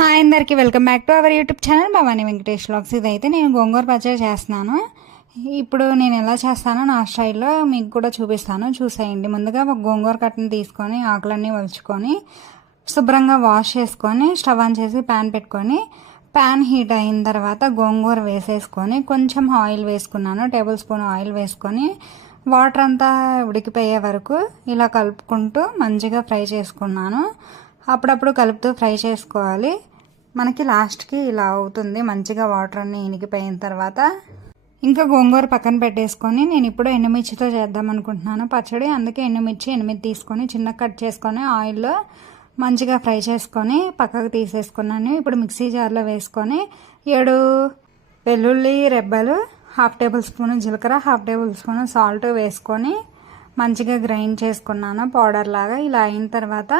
Hi అందరికీ welcome back to our YouTube channel Bhavani Venkatesh vlogs. ఇదైతే నేను గోంగూర పచ్చడి చేస్తున్నాను. ఇప్పుడు నేను ఎలా చేస్తానో నా స్టైల్లో మీకు కూడా చూపిస్తాను, చూసేయండి. ముందుగా ఒక గోంగూర కట్టను తీసుకొని ఆకులన్నీ వలుచుకొని శుభ్రంగా వాష్ చేసుకొని స్టవ్ ఆన్ చేసి ప్యాన్ పెట్టుకొని ప్యాన్ హీట్ అయిన తర్వాత గోంగూర వేసేసుకొని కొంచెం ఆయిల్ వేసుకున్నాను, టేబుల్ స్పూన్ ఆయిల్ వేసుకొని వాటర్ అంతా ఉడికిపోయే వరకు ఇలా కలుపుకుంటూ మంచిగా ఫ్రై చేసుకున్నాను. అప్పుడప్పుడు కలుపుతూ ఫ్రై చేసుకోవాలి. మనకి లాస్ట్కి ఇలా అవుతుంది మంచిగా వాటర్ అన్నీ ఇనికిపోయిన తర్వాత. ఇంకా గోంగూర పక్కన పెట్టేసుకొని నేను ఇప్పుడు ఎండుమిర్చితో చేద్దాం అనుకుంటున్నాను పచ్చడి. అందుకే ఎండుమిర్చి 8 తీసుకొని చిన్న కట్ చేసుకొని ఆయిల్లో మంచిగా ఫ్రై చేసుకొని పక్కకు తీసేసుకున్నాను. ఇప్పుడు మిక్సీ జార్లో వేసుకొని 7 వెల్లుల్లి రెబ్బలు, 1/2 టేబుల్ స్పూన్ జీలకర్ర, 1/2 టేబుల్ స్పూన్ సాల్ట్ వేసుకొని మంచిగా గ్రైండ్ చేసుకున్నాను పౌడర్ లాగా. ఇలా అయిన తర్వాత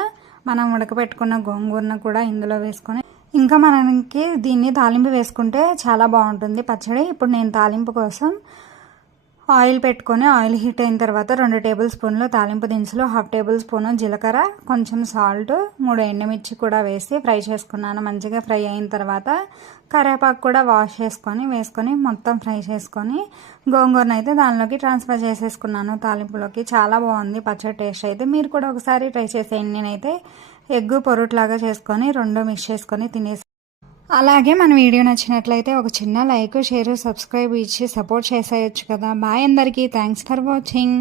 మనం ఉడకపెట్టుకున్న గోంగూరను కూడా ఇందులో వేసుకొని ఇంకా మనకి దీన్ని తాలింపు వేసుకుంటే చాలా బాగుంటుంది పచ్చడి. ఇప్పుడు నేను తాలింపు కోసం ఆయిల్ పెట్టుకొని ఆయిల్ హీట్ అయిన తర్వాత 2 టేబుల్ స్పూన్లు తాలింపు దినుసులు, 1/2 టేబుల్ స్పూన్ జీలకర్ర, కొంచెం సాల్ట్, 3 ఎండుమిర్చి కూడా వేసి ఫ్రై చేసుకున్నాను. మంచిగా ఫ్రై అయిన తర్వాత కరివేపాకు కూడా వాష్ చేసుకొని వేసుకొని మొత్తం ఫ్రై చేసుకొని గోంగూరను అయితే దానిలోకి ట్రాన్స్ఫర్ చేసేసుకున్నాను తాలింపులోకి. చాలా బాగుంది పచ్చడి టేస్ట్ అయితే. మీరు కూడా ఒకసారి ట్రై చేసేయండి. నేనైతే ఎగ్ పొరుట్లాగా చేసుకొని 2 మిక్స్ చేసుకొని తినేసి, అలాగే మన వీడియో నచ్చినట్లయితే ఒక చిన్న లైక్, షేర్, సబ్స్క్రైబ్ ఇచ్చి సపోర్ట్ చేసేయచ్చు కదా. బాయ్ అందరికీ. Thanks for watching.